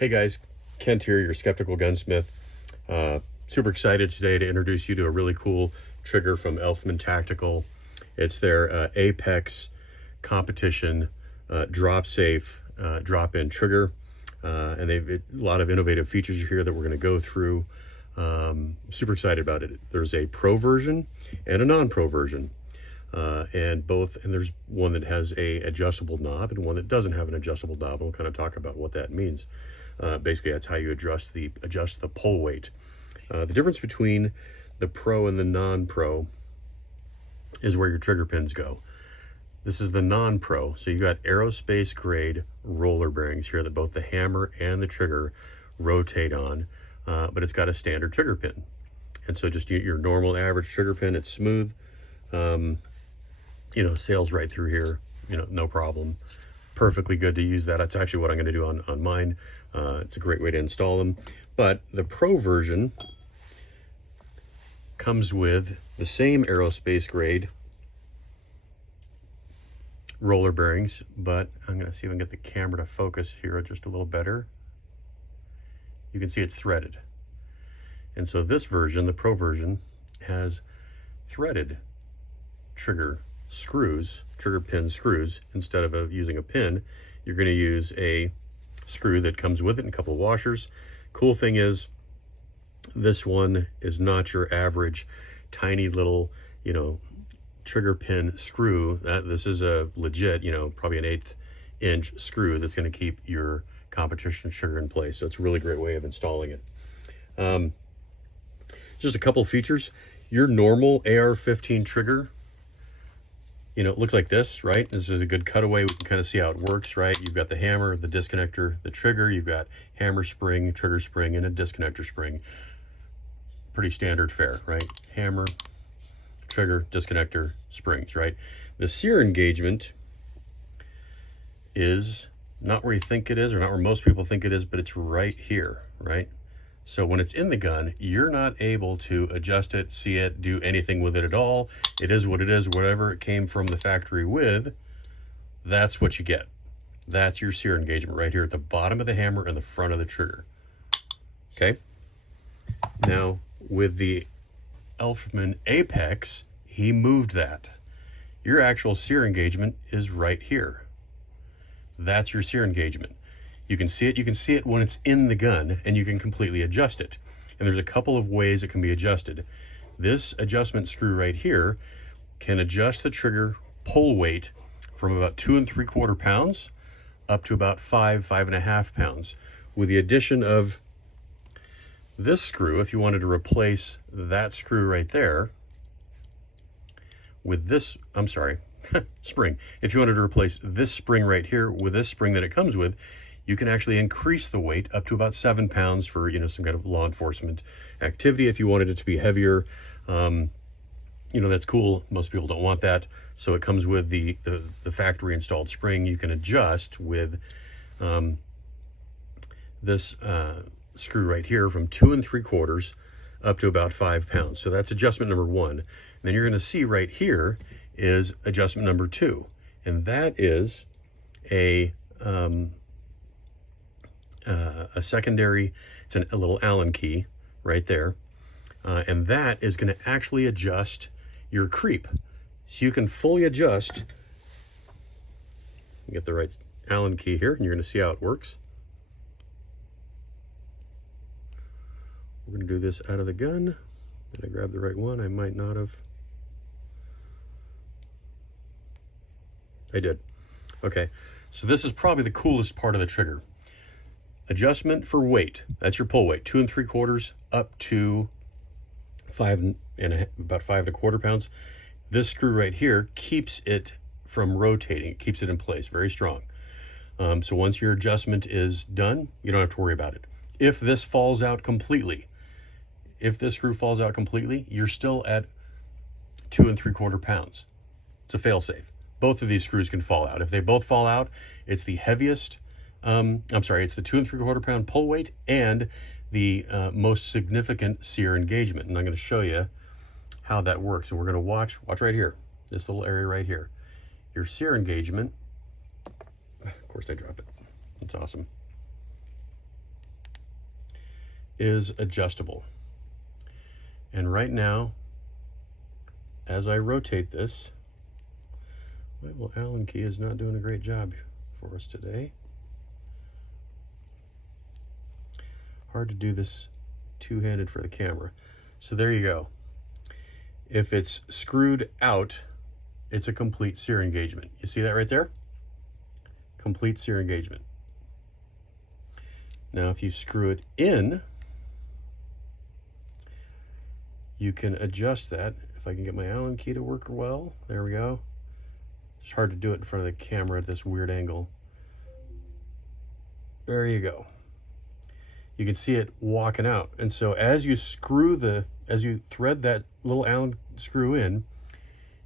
Hey guys, Kent here, your skeptical gunsmith. Super excited today to introduce you to a really cool trigger from Elftmann Tactical. It's their Apex competition drop safe drop-in trigger, and they've a lot of innovative features here that we're going to go through. Super excited about it. There's a pro version and a non-pro version. And there's one that has a adjustable knob and one that doesn't have an adjustable knob. We'll kind of talk about what that means. Basically, that's how you adjust the pull weight. The difference between the pro and the non-pro is where your trigger pins go. This is the non-pro, so you got aerospace grade roller bearings here that both the hammer and the trigger rotate on, but it's got a standard trigger pin. And so just your normal average trigger pin, it's smooth. Sails right through here, no problem. Perfectly good to use that. That's actually what I'm going to do on mine. It's a great way to install them. But the pro version comes with the same aerospace grade roller bearings, but I'm going to see if I can get the camera to focus here just a little better. You can see it's threaded. And so this version, the pro version, has threaded trigger pin screws. Instead of using a pin, you're going to use a screw that comes with it and a couple of washers. Cool thing is, this one is not your average tiny little, trigger pin screw. This is a legit, probably an 1/8 inch screw that's going to keep your competition trigger in place. So it's a really great way of installing it. Just a couple features. Your normal AR-15 trigger, it looks like this, right? This is a good cutaway. We can kind of see how it works, right? You've got the hammer, the disconnector, the trigger. You've got hammer spring, trigger spring, and a disconnector spring. Pretty standard fare, right? Hammer, trigger, disconnector, springs, right? The sear engagement is not where you think it is, or not where most people think it is, but it's right here, right? So when it's in the gun, you're not able to adjust it, see it, do anything with it at all. It is what it is. Whatever it came from the factory with, that's what you get. That's your sear engagement right here at the bottom of the hammer and the front of the trigger. Okay? Now, with the Elftmann Apex, he moved that. Your actual sear engagement is right here. That's your sear engagement. You can see it when it's in the gun, and you can completely adjust it. And there's a couple of ways it can be adjusted. This adjustment screw right here can adjust the trigger pull weight from about 2 3/4 pounds up to about 5.5 pounds. With the addition of this screw, if you wanted to replace that screw right there with this, spring. If you wanted to replace this spring right here with this spring that it comes with, you can actually increase the weight up to about 7 pounds for, some kind of law enforcement activity. If you wanted it to be heavier, that's cool. Most people don't want that. So it comes with the factory installed spring. You can adjust with this screw right here from 2 3/4 up to about 5 pounds. So that's adjustment number 1. And then you're going to see right here is adjustment number 2. And that is a secondary, it's a little Allen key right there. And that is going to actually adjust your creep. So you can fully adjust, get the right Allen key here, and you're going to see how it works. We're going to do this out of the gun. Did I grab the right one? I might not have. I did. Okay, so this is probably the coolest part of the trigger. Adjustment for weight. That's your pull weight, 2 3/4 up to about 5.25 pounds. This screw right here keeps it from rotating. It keeps it in place, very strong. So once your adjustment is done, you don't have to worry about it. If this falls out completely, if this screw falls out completely, you're still at 2 3/4 pounds. It's a fail-safe. Both of these screws can fall out. If they both fall out, it's the heaviest, it's the 2 3/4 pound pull weight and the most significant sear engagement. And I'm going to show you how that works. And we're going to watch right here, this little area right here. Your sear engagement, of course I drop it. It's awesome. is adjustable. And right now, as I rotate this, my little Allen key is not doing a great job for us today. Hard to do this two-handed for the camera. So there you go. If it's screwed out, it's a complete sear engagement. You see that right there? Complete sear engagement. Now if you screw it in, you can adjust that. If I can get my Allen key to work well, there we go. It's hard to do it in front of the camera at this weird angle. There you go. You can see it walking out. And so as you thread that little Allen screw in,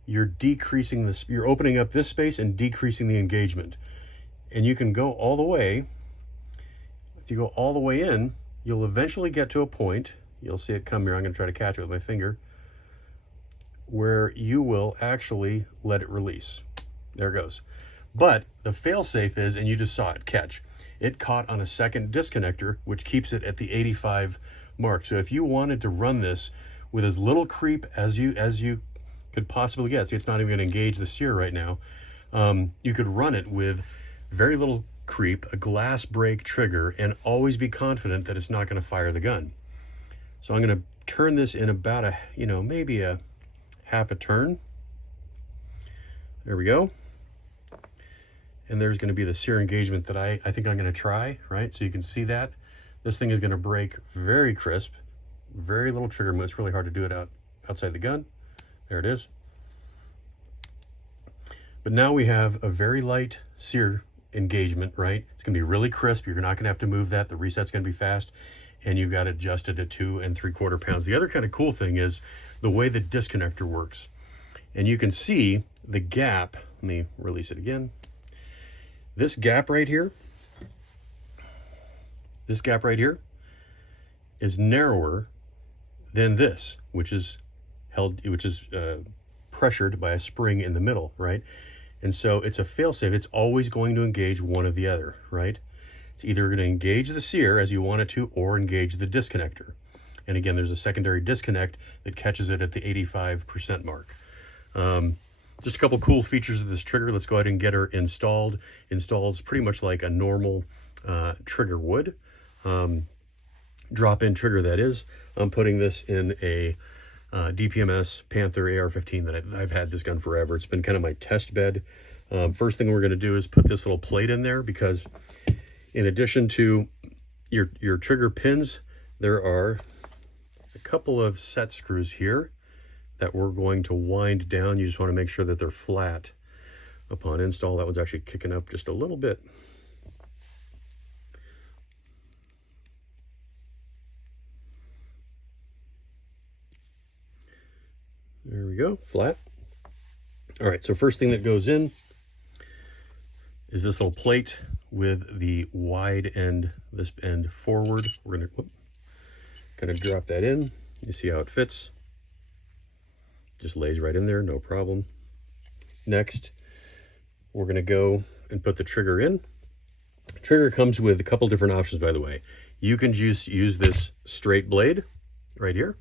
you're decreasing this, you're opening up this space and decreasing the engagement. And you can go all the way. If you go all the way in, you'll eventually get to a point, you'll see it come here, I'm gonna try to catch it with my finger, where you will actually let it release. There it goes. But the fail-safe is, and you just saw it catch, it caught on a second disconnector, which keeps it at the 85 mark. So if you wanted to run this with as little creep as you could possibly get, see it's not even gonna engage the sear right now, you could run it with very little creep, a glass break trigger, and always be confident that it's not gonna fire the gun. So I'm gonna turn this in about a, maybe a half a turn. There we go. And there's going to be the sear engagement that I think I'm going to try, right? So you can see that. This thing is going to break very crisp, very little trigger movement. It's really hard to do it outside the gun. There it is. But now we have a very light sear engagement, right? It's going to be really crisp. You're not going to have to move that. The reset's going to be fast. And you've got it adjusted to 2 3/4 pounds. The other kind of cool thing is the way the disconnector works. And you can see the gap. Let me release it again. This gap right here is narrower than this, which is pressured by a spring in the middle, right? And so it's a fail-safe. It's always going to engage one or the other, right? It's either going to engage the sear as you want it to, or engage the disconnector. And again, there's a secondary disconnect that catches it at the 85% mark. Just a couple cool features of this trigger. Let's go ahead and get her installed. Installs pretty much like a normal trigger would. Drop-in trigger, that is. I'm putting this in a DPMS Panther AR-15 that I've had this gun forever. It's been kind of my test bed. First thing we're going to do is put this little plate in there, because in addition to your trigger pins, there are a couple of set screws here that we're going to wind down. You just want to make sure that they're flat upon install. That one's actually kicking up just a little bit. There we go, flat. All right, so first thing that goes in is this little plate with the wide end, this end forward. We're gonna kind of drop that in. You see how it fits. Just lays right in there, no problem. Next, we're gonna go and put the trigger in. Trigger comes with a couple different options, by the way. You can just use this straight blade right here.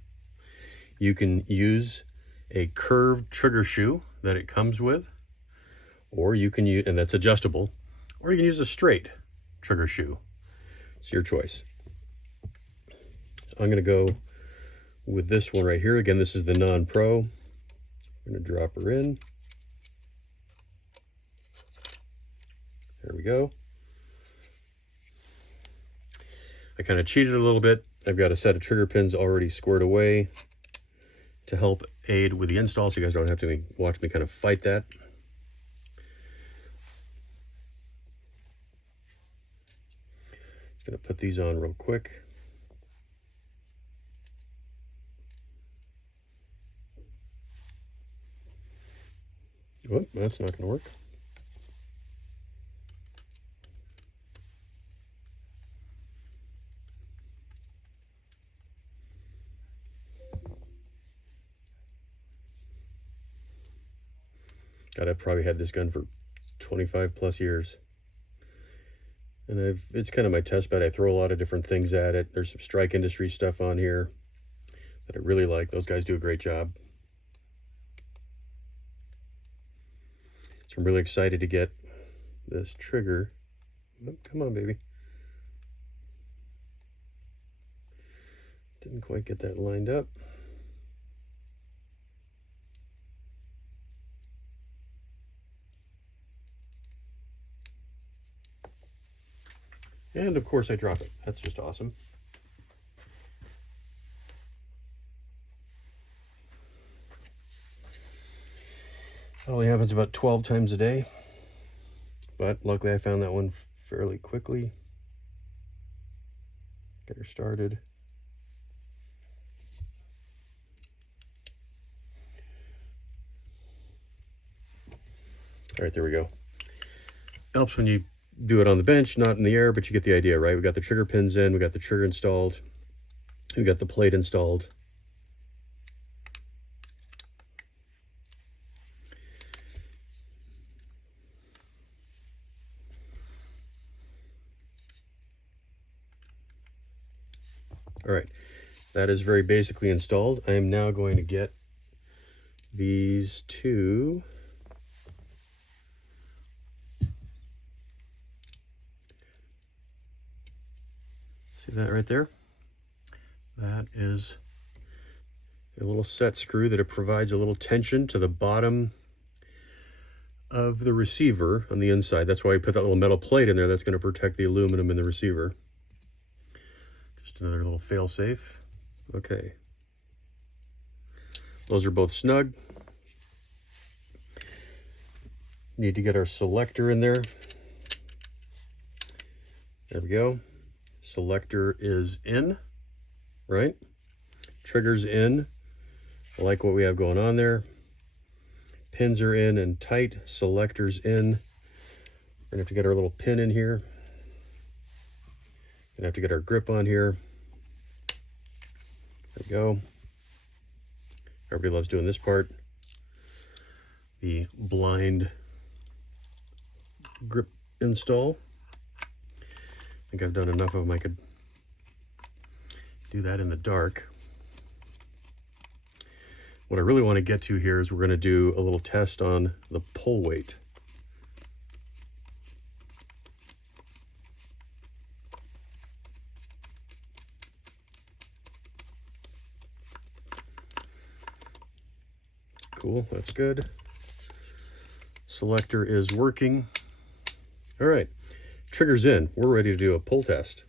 You can use a curved trigger shoe that it comes with, or you can use, and that's adjustable, or you can use a straight trigger shoe. It's your choice. I'm gonna go with this one right here. Again, this is the non-pro. I'm gonna drop her in. There we go. I kind of cheated a little bit. I've got a set of trigger pins already squared away to help aid with the install, so you guys don't have to watch me kind of fight that. Just gonna put these on real quick. Oh, that's not gonna work. God, I've probably had this gun for 25 plus years. And it's kind of my test bed. I throw a lot of different things at it. There's some Strike Industries stuff on here that I really like. Those guys do a great job. So I'm really excited to get this trigger. Oh, come on, baby. Didn't quite get that lined up. And of course I drop it. That's just awesome. That only happens about 12 times a day. But luckily I found that one fairly quickly. Get her started. All right, there we go. Helps when you do it on the bench, not in the air, but you get the idea, right? We got the trigger pins in, we got the trigger installed, we got the plate installed. All right, that is very basically installed. I am now going to get these two see that right there? That is a little set screw that it provides a little tension to the bottom of the receiver on the inside. That's why I put that little metal plate in there. That's going to protect the aluminum in the receiver. Just another little fail safe. Okay. Those are both snug. Need to get our selector in there. There we go. Selector is in, right? Trigger's in. I like what we have going on there. Pins are in and tight. Selector's in. We're gonna have to get our little pin in here. Gonna have to get our grip on here. There we go. Everybody loves doing this part. The blind grip install. I think I've done enough of them. I could do that in the dark. What I really want to get to here is we're going to do a little test on the pull weight. Cool, that's good. Selector is working. All right. Trigger's in. We're ready to do a pull test.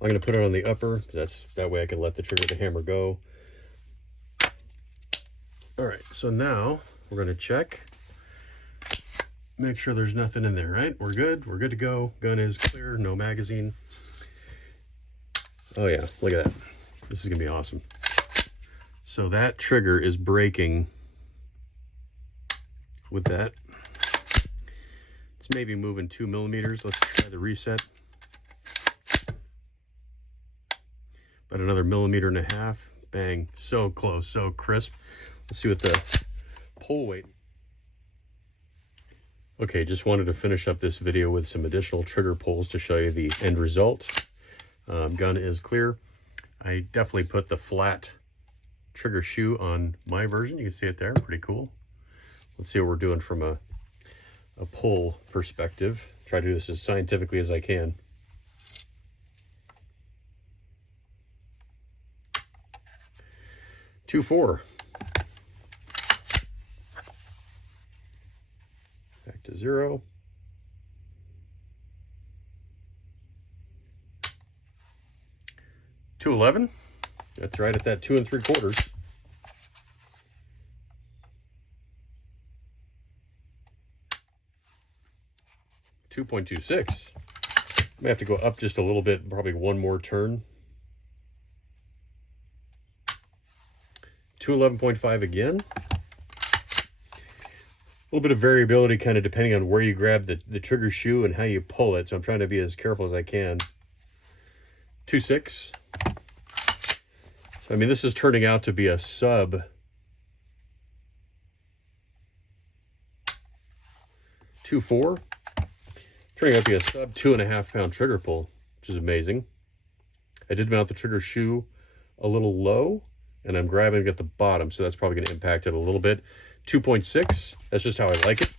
I'm going to put it on the upper. That way I can let the trigger of the hammer go. All right, so now we're going to check. Make sure there's nothing in there, right? We're good. We're good to go. Gun is clear. No magazine. Oh yeah, look at that. This is going to be awesome. So that trigger is breaking with that. It's maybe moving 2 millimeters. Let's try the reset. About another 1.5 millimeters. Bang, so close, so crisp. Let's see what the pull weight. Okay, just wanted to finish up this video with some additional trigger pulls to show you the end result. Gun is clear. I definitely put the flat trigger shoe on my version. You can see it there, pretty cool. Let's see what we're doing from a pull perspective. Try to do this as scientifically as I can. Two, 4. Back to 0. Two 11. That's right at that 2 3/4. 2.26. I may have to go up just a little bit, probably one more turn. 211.5 again. A little bit of variability kind of depending on where you grab the trigger shoe and how you pull it, so I'm trying to be as careful as I can. 2.6. So I mean, this is turning out to be a sub 2.4. Turning out to be a sub 2.5 pound trigger pull, which is amazing. I did mount the trigger shoe a little low, and I'm grabbing at the bottom, so that's probably going to impact it a little bit. 2.6, that's just how I like it.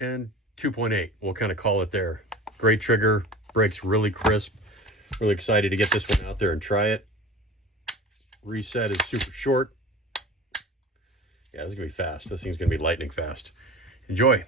And 2.8, we'll kind of call it there. Great trigger, breaks really crisp. Really excited to get this one out there and try it. Reset is super short. Yeah, this is going to be fast. This thing's going to be lightning fast. Enjoy.